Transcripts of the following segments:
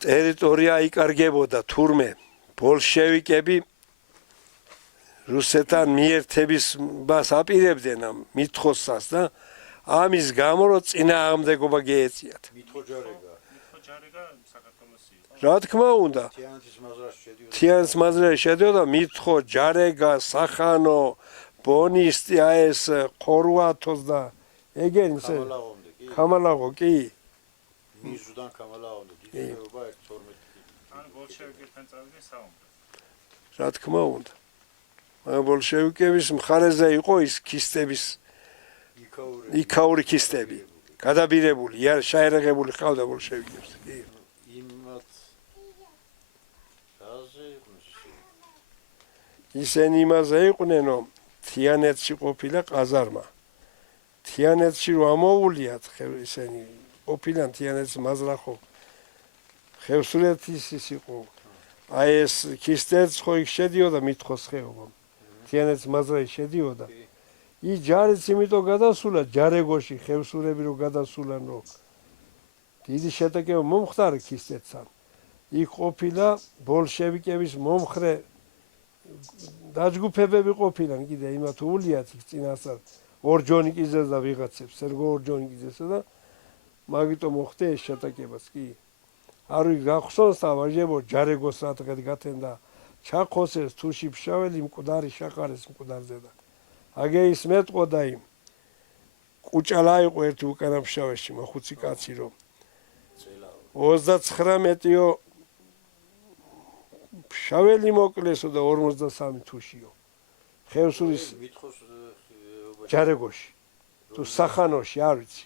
ტერიტორია იკარგებოდა თურმე ბოლშევიკები რუსეთთან მიერთებას აპირებდნენ ამ მითხოვსას და ამის გამო რომ წინააღმდეგობა გეეწიათ. რა თქმა უნდა, თიანეთის მაზრაში შედიოდა მითხო, ჯარეგა, სახანო, ბონისტი, ეს ხორვატოს და ეგენი ხამალაღო კი მიზუდან ხამალაღო დიდება 12 ან ბოლშევიკებთან წავიდნენ საომრად. რა თქმა უნდა. მაგრამ ბოლშევიკების მხარეზე იყო ის ქისტების იქაური ქისტები. გადაბირებული, შეერაღებული ყავდა ბოლშევიკებს. კი. ისინი იმაზე იყვნენ, რომ თიანეთში ყოფილა ყაზარმა. თიანეთში რომ ამოუვლიათ ისინი ყოფილან თიანეთის მაზრახო ხევსურეთის ის იყო. აი ეს ქისტეც ხო იქ შედიოდა მითხოს ხეობა. თიანეთის მაზრაში შედიოდა. ის ჯარიც იმიტომ გადასულა ჯარეგოში ხევსურები რო გადასულან რომ დიდი შეტაკება მომხდარა ქისტეთთან. იქ ყოფილა ბოლშევიკების მომხრე დაჯგუფებები ყოფილან კიდე იმათ უვლიათ იქ წინასწარ ორჯონიკიძეს და ვიღაცებს სერგო ორჯონიკიძესა და მაგიტომ მოხდა ეს შეტაკებაც კი არ ვიგახსოვს და ვაჟებო ჯარეგოს რა დღედ გათენდა ჩახოსეს თუში ფშაველი მკვდარი შაყარეს მკვდარზე და აგე ის მეტყო და იმ კუჭალა იყო ერთი უკანა ფშავეში მოხუცი კაცი რომ 39-იო ფშაველი მოკლესო და 53 თუშიო ხევსურის ჯარეგოში თუ სახანოში არ ვიცი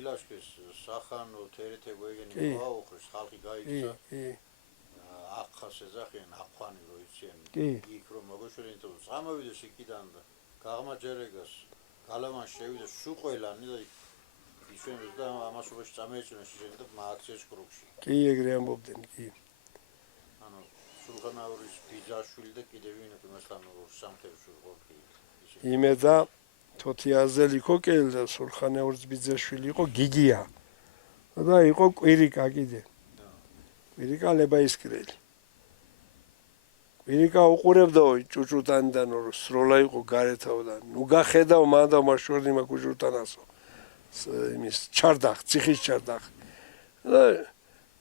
ილაშქეს სახანო თერეთე გვეგენი აუხრეს ხალხი გაიქცა ახას ეძახიან ახვანი რო იციან იქ რომ მოგოშვერენ თუ წამოვიდეს იქიდან და გაღმაჯერეგას გალავან შევიდა სულ ყველანი და ისინი და ამასობაში წამეეწნენ ისინი და მააქცეს კრუგში კი ეგრე ამბობდნენ კი ანუ სულხანაურის ბიძაშვილი და კიდევ ვინ იყო მასთან სამთევში ყოფილი იმე და თოთიაზელი კოკელი და სულხანაურის ბიძაშვილი იყო გიგია და იყო კვირიკა კიდე კვირიკა ლებაისკრელი კვირიკა უყურებდა ჭუჭუტანიდან რომ სროლა იყო გარეთავდა ნუ გახედავ მან და მაშორნი მაკუჭუტანასო იმის ჩარდახ ციხის ჩარდახ და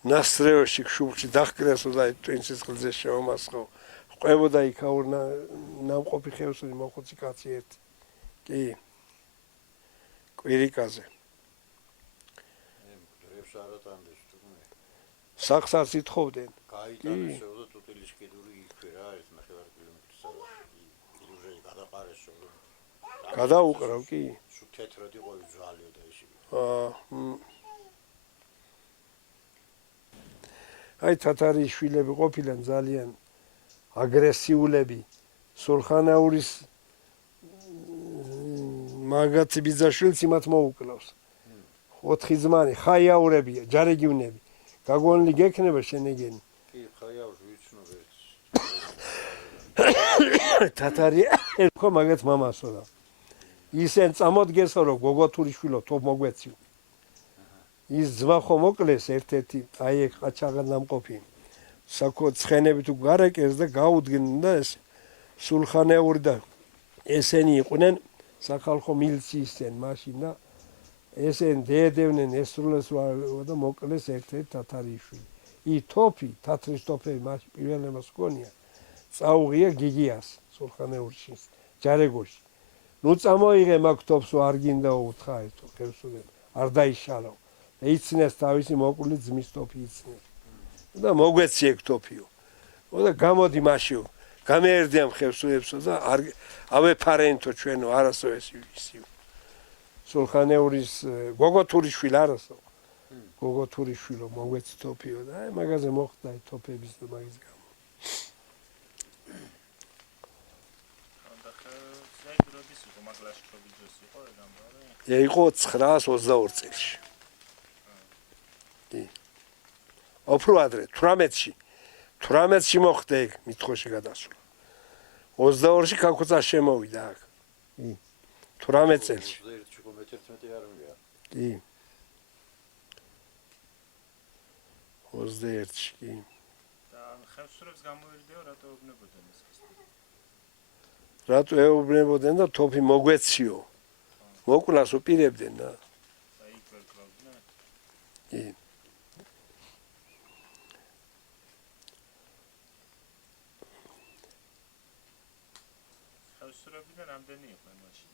ნასრევში შუბში დახკრესო და ტვინსის ხლზე შევამასხო ყვებოდა იქაურ ნამყოფი ხევსური მოხუცი კაცი ერთი კი კვირიკაზე სახსარს ითხოვდნენ გაიტანესო და ტუტილის კიდური იქვე რა ერთ ნახევარ კილომეტრსა კიდურზე გადაყარესო გადაუყრავ კი სულ თეთრად იყო ძალიო და ისე აი თათარი შვილები ყოფილან ძალიან აგრესიულები სულხანაურის მაგათი ბიძაშვილს იმათ მოუკლავს 4 ძმანი ხაიაურებია ჯარეგივნები გაგონილი გექნება შენეგენი კი ხაიაურს ვიცნობ თათარი ერქვა მაგათ მამასო და ისენ წამოდგესო რომ გოგოთურიშვილო თო მოგვეციო ის ძმა ხო მოკლეს ერთ-ერთი აი ეგ ყაჩაღად ნამყოფი საკო ცხენები თუ გარეკეს და გაუდგნენ და ეს სულხანაური და ესენი იყვნენ სახალხო მილიციისთან მაშინ და ესენ დედევნენ ესრულეს და მოკლეს ერთ-ერთი თათარიშვილი ი თოფი თათრის თოფები მაშინ პირველებას გონია წაუღია გიგიას სულხანაურში ჯარეგოში ნუ წამოიღე მაგ თოფს არ გინდა უთხა ეთო ხევსურე არ დაიშალო იცნეს თავისი მოკლე ძმის თოფი იცნეს და მოგვეცი ეგ თოფიო და გამოდი მაშიო გამერდი ამ ხევსურებსო და არ ავეფარენთო ჩვენო არასო ეს ისიო სულხანეურის გოგოთურიშვილი არასო გოგოთურიშვილო მოგვეცი თოფიო და აი მაგაზე მოხდა აი თოფების და მაგის გამო იყო 922 წელში კი უფრო ადრე 18-ში მოხდა ეგ მითხოში გადასვლა 22-ში კაკუცა შემოვიდა აქ კი 18 წელში კი 21-ში კი. და ხელსურებს გამოირდეო რატო ეუბნებოდნენ ეს ხისტი? რატო ეუბნებოდნენ და თოფი მოგვეციო. მოკლას უპირებდნენ და და იქ ვერ კლავდნენ? კი. ხელსურებიდან რამდენი იყვნენ მაშინ?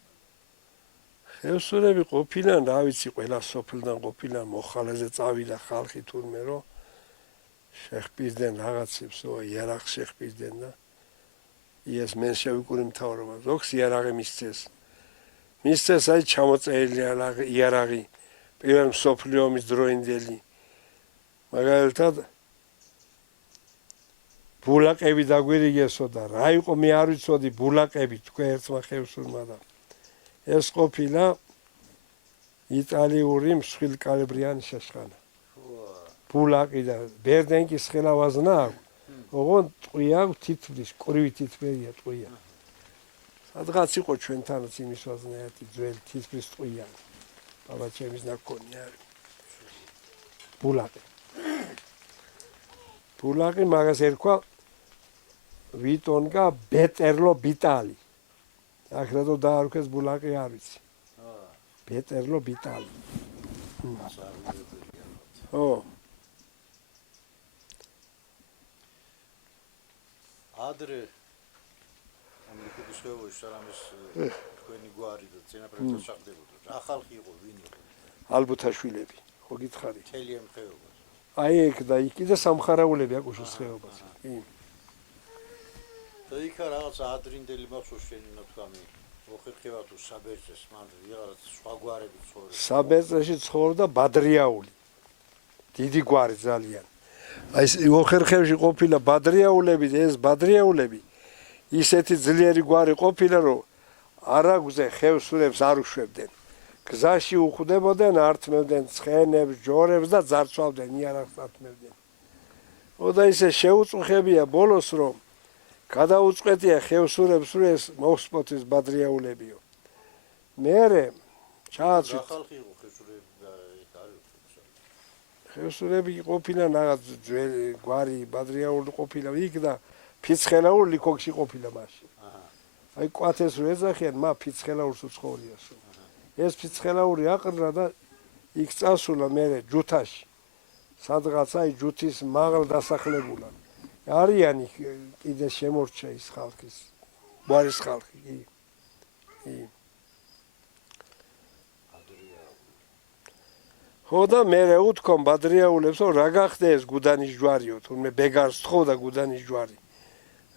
ხევსურები ყოფილან, რა ვიცი, ყველა სოფლიდან ყოფილან მოხალეზე წავიდა ხალხი თურმე რომ შეხპიზდნენ რაღაცებს, იარაღს შეხპიზდნენ და იეს მენშევიკური მთავრობა ზოგს იარაღი მისცეს. მისცეს აი ჩამოწერილი იარაღი პირველ მსოფლიო ომის დროინდელი. მაგალითად ბულაკები დაგვირიგესო და რა იყო მე არ ვიცოდი ბულაკები თქვენ ერთმა ხევსურმა და ეს ყოფილა იტალიური მსხვილკალებრიანი შეშხანა. ბულაკი და ბერდენკის ხელავაზნა აქვს. ოღონდ ტყვი აქვს თითბრის, ყრივი თითბერია ტყვია. სადღაც იყო ჩვენთანაც იმის ვაზნა ერთი ძველი თითბრის ტყვია. ბაბაჩემის ნაკონი არის. ბულაკი. ბულაკი მაგას ერქვა ვიტონგა ბეტერლო ბიტალი. ახრადო დაარქვეს ბულაკი არ ვიცი. ბეტერლო ბიტალი. ო ადრე ამერიკის ხეობაში სარამის თქვენი გვარი და წინაპრებთან საყდებოდა. რა ხალხი იყო, ვინ იყო? ალბუთაშვილები, ხო გითხარი? მთელი ამ ხეობას. აი ეგ და იქ კიდე სამხარაულები აკუშოს ხეობას. კი. და იქა რაღაც ადრინდელი მახსოვს შენი ნათქვამი. ოხერხევა თუ საბერძეს მან რაღაც სხვა გვარები ცხოვრობდა. საბერძეში ცხოვრობდა ბადრიაული. დიდი გვარი ძალიან. აი ოხერხევში ყოფილა ბადრიაულები და ეს ბადრიაულები ისეთი ძლიერი გვარი ყოფილა რომ არაგზე ხევსურებს არ უშვებდნენ. გზაში უხვდებოდნენ, ართმევდნენ ცხენებს, ჯორებს და ძარცვავდნენ, იარაღს ართმევდნენ. ოდა ისე შეუწუხებია ბოლოს რომ გადაუწყვეტია ხევსურებს რომ ეს მოხსპოთ ეს ბადრიაულებიო. მერე ჩააცვით რა ხალხი იყო ხევსურები და იქ არის? ხევსურები ყოფილან რაღაც ძველი გვარი ბადრიაული ყოფილა იქ და ფიცხელაური ლიქოგში ყოფილა მაშინ. აი კვათეს რო ეძახიან, მა ფიცხელაურს უცხოვრიასო. ეს ფიცხელაური აყრდა და იქ წასულა მერე ჯუთაში. სადღაც აი ჯუთის მაღალ დასახლებულად. არიან იქ კიდე შემორჩა ის ხალხის, გვარის ხალხი, კი. კი. ხო და მერე უთქომ ბადრიაულებს რომ რა გახდა ეს გუდანის ჯვარიო, თურმე ბეგარს თხოვდა გუდანის ჯვარი.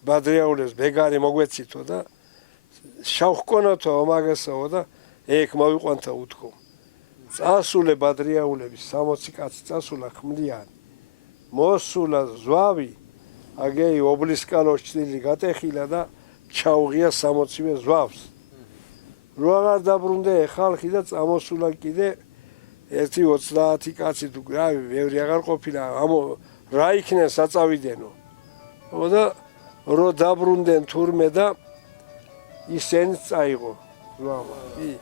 ბადრიაულებს ბეგარი მოგვეცითო და შავხკონოთო ომაგასაო და ეგ მოვიყვანთა უთქო. წასულე ბადრიაულების 60 კაცი წასულა ხმლიან. მოსულა ზვავი, აგეი ობლისკალოს ჭრილი გატეხილა და ჩაუღია 60-ვე ზვავს. რო აღარ დაბრუნდა ხალხი და წამოსულა კიდე ერთი 30 კაცი თუ გრავი ბევრი აღარ ყოფილა, რა იქნეს აწავიდენო. და რო დაბრუნდნენ თურმე და ისენიც წაიღო ზვავა. კი.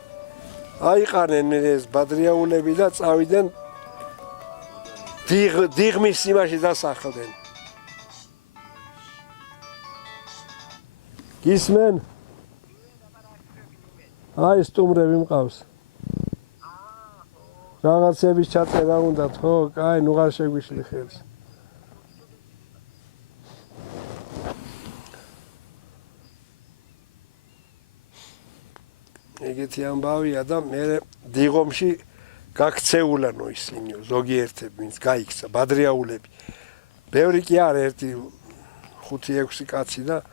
აიყარნენ ეს ბადრიაულები და წავიდნენ დიღმის იმაში დასახლდნენ. გისმენ? აი სტუმრები მყავს. რაღაცების ჩაწერა უნდა ხო? კაი, ნუ არ შეგვიშლი ხელს. ეგეთი ამბავია და მე დიღომში გაქცეულანო ისინიო ზოგიერთები ვინც გაიქცა ბადრიაულები. ბევრი კი არ ერთი 5-6 კაცი და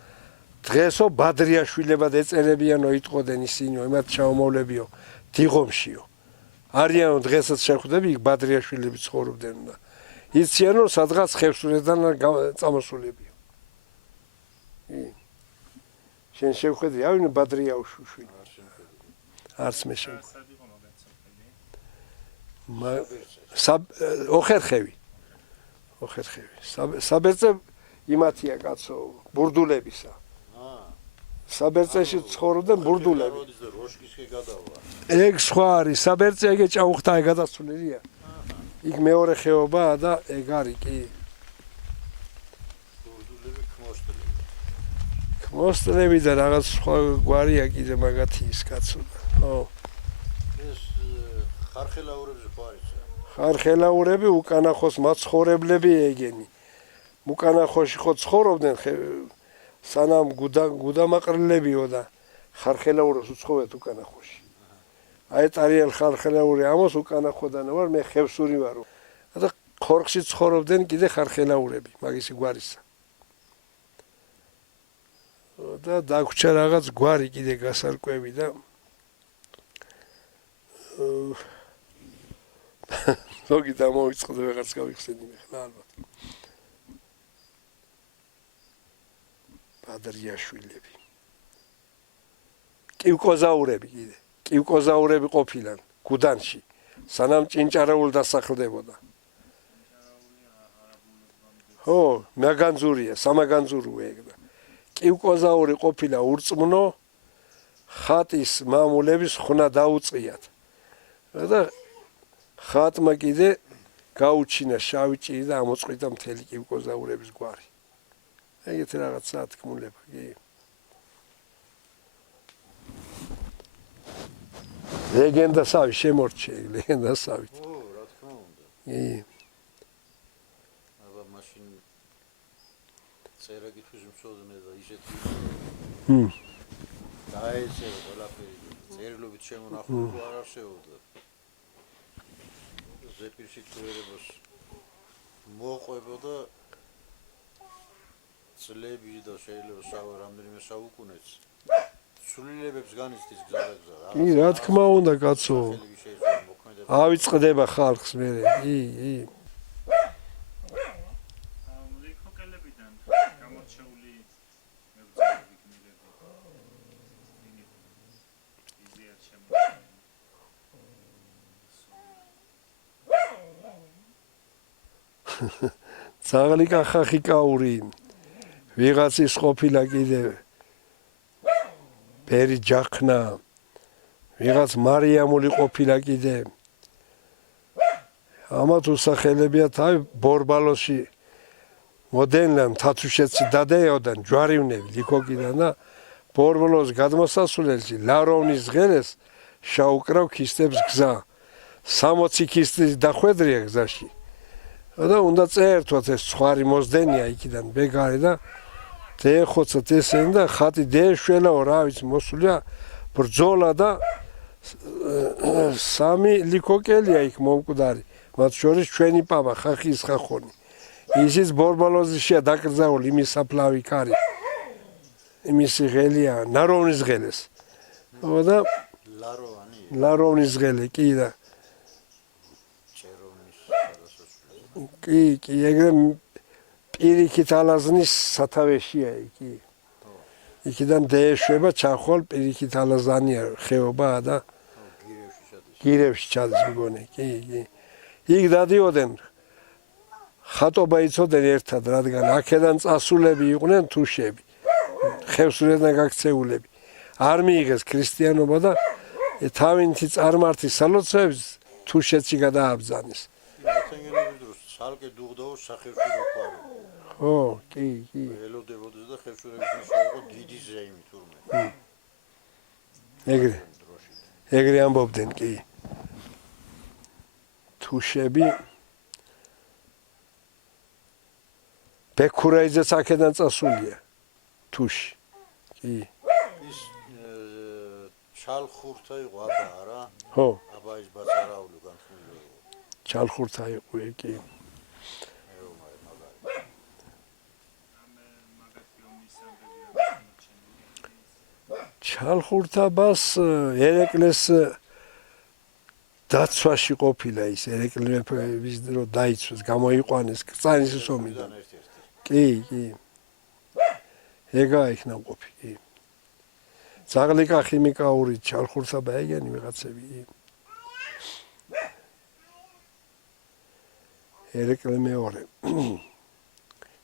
დღესო ბადრიაშვილებად ეწერებიანო იტყოდნენ ისინიო იმათ ჩაომოვლებიო დიღომშიო. არიანო დღესაც შეხვდები იქ ბადრიაშვილები ცხოვრობდნენ და იციანო სადღაც ხევსურებთან წამოსულებიო. შენ შევხედი ავინო ბადრიაუშვილი. არც მე შევხედი. ოხერხევი. საბერძე იმათია კაცო ბურდულებისა. საბერძეში ცხოვრობდნენ ბურდულები. ეგ სხვა არის საბერძე ეგ ჭაუხთა გადასულილია. იქ მეორე ხეობაა და ეგ არის კი. გურდულები ქმოსტლები. ქმოსტლები და რაღაც სხვა გვარია კიდე მაგათი ის კაცო. ხო. ეს ხარხელაურებზე ხო არის? ხარხელაურები უკანახოს მაცხოვრებლები ეგენი. უკანახოში ხო ცხოვრობდნენ სანამ გუდამაყრილებიო და ხარხელაურებს უცხოვეთ უკანახოში. აი ტარიელ ხარხელაური ამას უკანახოდან ვარ მე ხევსური ვარო. და ხორხში ცხოვრობდნენ კიდე ხარხელაურები მაგისი გვარისა. და დაგვრჩა რაღაც გვარი კიდე გასარკვევი და ზოგი დამოიწყდა ვეღარც გავიხსენი მე ხლა ალბათ. ბადრიაშვილები. კივკოზაურები კიდე. კივკოზაურები ყოფილან გუდანში. სანამ ჭინჭარაულ დასახლდებოდა. ხო, მაგანძურია, სამაგანძურია ეგ და. კივკოზაური ყოფილა ურწმუნო ხატის მამულების ხნა დაუწყიათ. და ხატმა კიდე გაუჩინა შავი ჭირი და ამოწყვიტა მთელი კივკოზაურების გვარი. ეგეთი რაღაც სათქმულება, კი. ლეგენდასავი შემორჩა, ლეგენდასავით. ო, რა თქმა უნდა. კი. აბა მაშინ წერაგითვის მწოდნე და ისეთი დაეცევა ყველაფერი. წერილობით შემონახული არ არსებობდა. ზეპირში თუერებას მოყვებოდა წლები და შეიძლება რამდენიმე საუკუნეც სულილებებს განიცდის გზადაგზა. კი, რა თქმა უნდა, კაცო. ავიწყდება ხალხს მე. კი, კი. ლიქოკელებიდან გამორჩეული მებრძოლები გმირები. იზიათ შემოჩენილი. ზაღლიკა ხახიკაური ვიღაცის ყოფილა კიდე ბერი ჯახნა ვიღაც მარიამული ყოფილა კიდე ამათ უსახელებიათ აი ბორბალოში მოდენლან თათუშეთში დადეოდან ჯვარივნები ლიქოკიდან და ბორბალოს გადმოსასვლელში ლაროვნის ღერეს შაუკრავ ქისტებს გზა 60 ქისტის დახვედრია გზაში და უნდა წერტვათ ეს ხვარი მოსდენია იქიდან ბეგარი და დეეხოცოთ ესენი და ხატი დეეშველაო რა ვიცი მოსულია ბრძოლა და სამი ლიქოკელია იქ მომკვდარი მათ შორის ჩვენი პაპა ხახის ხახონი ისიც ბორბალოზიშია დაკრძალული იმის საფლავი კარი იმისი ღელია ნაროვნის ღელეს და ლაროვნის ღელე კი და კი ეგრე პირიქით ალაზნის სათავეშია იგი იქიდან დეეშვება ჩახვალ პირიქით ალაზანია ხეობაა და გირევში ჩადის მგონი კი იქ დადიოდნენ ხატობა იცოდნენ ერთად რადგან აქედან წასულები იყვნენ თუშები ხევსურიდან გაქცეულები არ მიიღეს ქრისტიანობა და თავინთი წარმართის სალოცავებს თუშეთში გადააბრძანეს სალკე დუღდაო სახევსურო ყვარი ხო კი ელოდებოდეს და ხევსურების მნიშვნელობა დიდი ზეიმი თურმე ეგრე ამბობდნენ კი თუშები ბექურაიძეც აქედან წასულია თუში კი ის ჩალხურთა იყო აბა არა ხო აბა ის ბაწარაული განხილული ჩალხურთა იყო კი ჩალხურთაბას ერეკლეს დაცვაში ყოფილა ის ერეკლების დრო დაიცვეს გამოიყვანეს კრწანის ომიდან კი ეგა იქნა ყოფი კი ზაღლიკა ხიმიკაური ჩალხურთაბა ეგენი ვიღაცები ერეკლე მეორე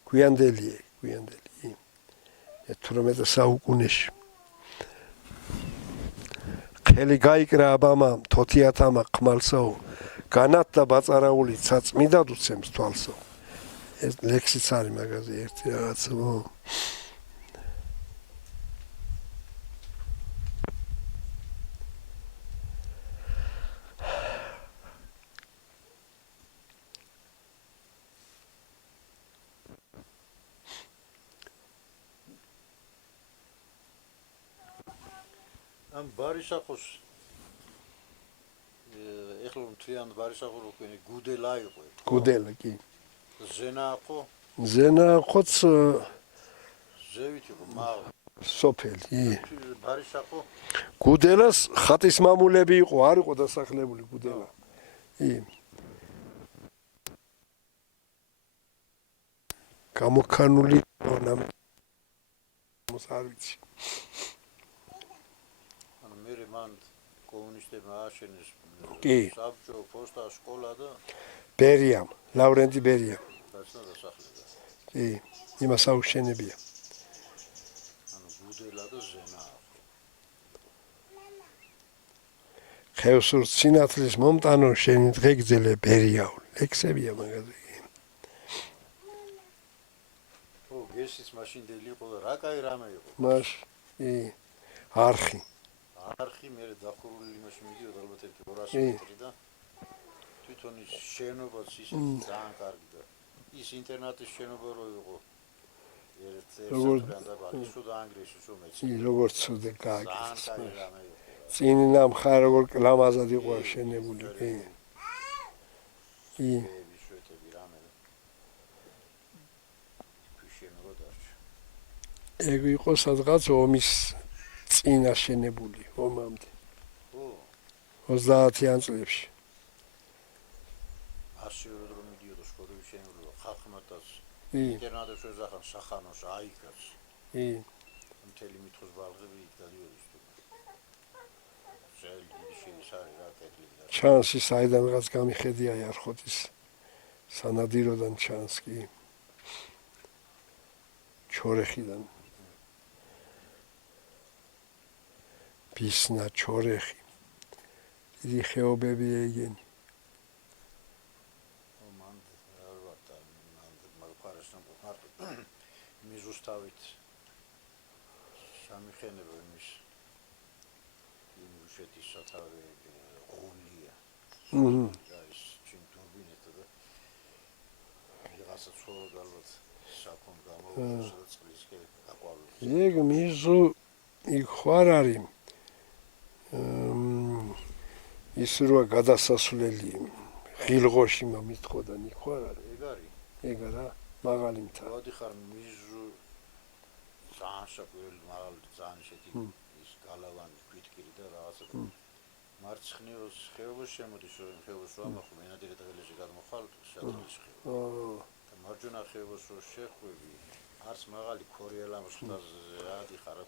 გვიანდელი 18 საუკუნეში ხელი გაიკრა აბამა თოთიათამა ყმალსაო განათდა ბაწარაული წმიდად უცემს თვალსო. ეს ლექსიც არის მაგაზე ერთი რაღაც. ამ ბარისახოს ეხლა მთლიან ბარისახოს უკვე გუდელა იყო. გუდელა კი. ზენაახო ზენაახოც ზევით იყო მაგ სოფელი. ბარისახო გუდელას ხატის მამულები იყო, არ იყო დასახლებული გუდელა. გამოქანული ნამ არ ვიცი. მერე მან კომუნისტებმა ააშენეს საბჭო პოსტა სკოლა და ბერიამ, ლავრენტი ბერიამ. დასნა დასახლება. კი, იმას აუშენებია. გუდელა და ზენა. ხევსურს სინათლის მომტანო შენი დღე გძელე ბერიაო. ლექსებია მაგაზე. გესიც მაშინდელი იყო და რა კაი რამე იყო. მას არხი. არხი მე დახურული იმაში მიდიოდა ალბათ 200 მეტრი და თვითონ ის შენობაც ის ძალიან კარგი და ის ინტერნატის შენობა რო იყო ერთ-ერთი სუდა ანგრიში სუმეცი როგორც ცუდე გააკეთეს. ძალიან კაი რამე იყო. წინ ნამხარ როგორ ლამაზად იყო შენებული. ვიშვეთები რამე და შენობა დარჩა. ეგ იყო სადღაც ომის წინ აშენებული ომამდე. 30-იან წლებში. ასე რომ მიდიოდა სკოლები შენობა ხალხმათაც ინტერნატებს ეძახან სახანოს აიქაც. მთელი მითხოს ბალღები იქ დადიოდეს. ჩანს ის აიდანღაც გამიხედია იარხოთის სანადიროდან ჩანს კი ჩორეხიდან ბისნა ჩორეხი დიდი ხეობები ეგენი მიზუსტავით სამიხენება იმის იმუშეთის სათავე ღოლია. ის ჩემ თურბინეთთან და ვიღაცა ცხოვრობ ალბათ საქონ გამოვიდა და წყლის გაყვავილი. ეგ მიზუ იქ ხარ არის ის როა გადასასვლელი ღილღოში მომიტყოდა იქ ხარ არის. ეგ არის. ეგ რა მაღალი მთა. ვადიხარ მიზუ ძალიან საკვირველი მაღალი ძალიან შედი ის გალავანი ქვითკირი და რაღაცა მარცხნივ ხეობაში შემოდის რომ ხეობას რომ ახლა ენადირე დღელეში გადმოხვალ შატლის ხეობა და მარჯვენა ხეობას რო შეხვევი არც მაღალი ქორიელამოს ხტაზე ადიხარ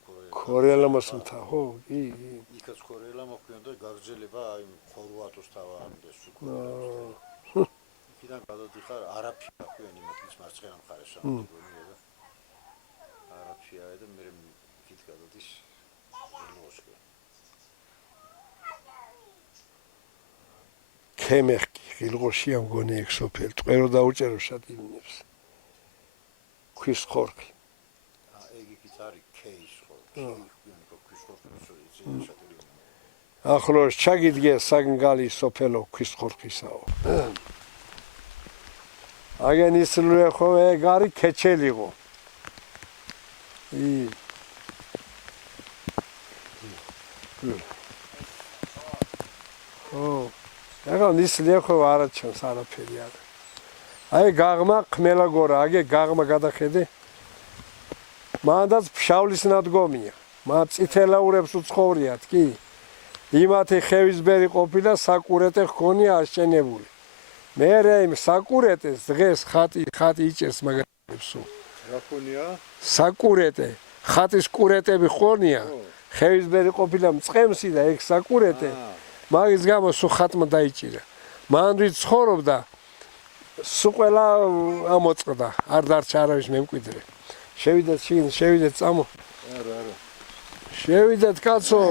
ქორიელამოს მთა ხო კი იქაც ქორიელამო ქონდა გაგრძელება აი ხორვატოს თავამდე სულ იქიდან გადადიხარ არაფია ქვენი მათის მარცხენა მხარეს სამთავრობო და არაფია და მე იქით გადადის ლოსკე ქემეხი ღილღოშია მგონი ეგ სოფელი ტყერო დაუჭერო შატილინებს ქვის ხორქი ეგ იქით არის ქეის ხორქი ქვის ხორქი შატილინი ახლოს ჩაგიდგე საგნგალი სოფელო ქვის ხორქისაო აგენის ლუეხო ეგ არის ქეჩელიღო ეგა ნისლიეხო არაჩანს არაფერი არა აი გაღმა ხმელა გორა აგე გაღმა გადახედე მანდაც ფშავლის ნადგომია მა წითელაურებს უცხოვრიათ კი იმათი ხევისბერი ყოფილა საკურეტე ხონია აშენებული მერე იმ საკურეტეს დღეს ხატი იჭერს მაგარებსო რა ხონია საკურეტე ხატის კურეტები ხონია ხევისბერი ყოფილა მწყემსი და ეგ საკურეტე მაგის გამო სულ ხატმა დაიჭირა მანდვით ცხოვრობდა სულ ყველა ამოწყდა არ დარჩა არავის მემკვიდრე შევიდეთ წამო არა შევიდეთ კაცო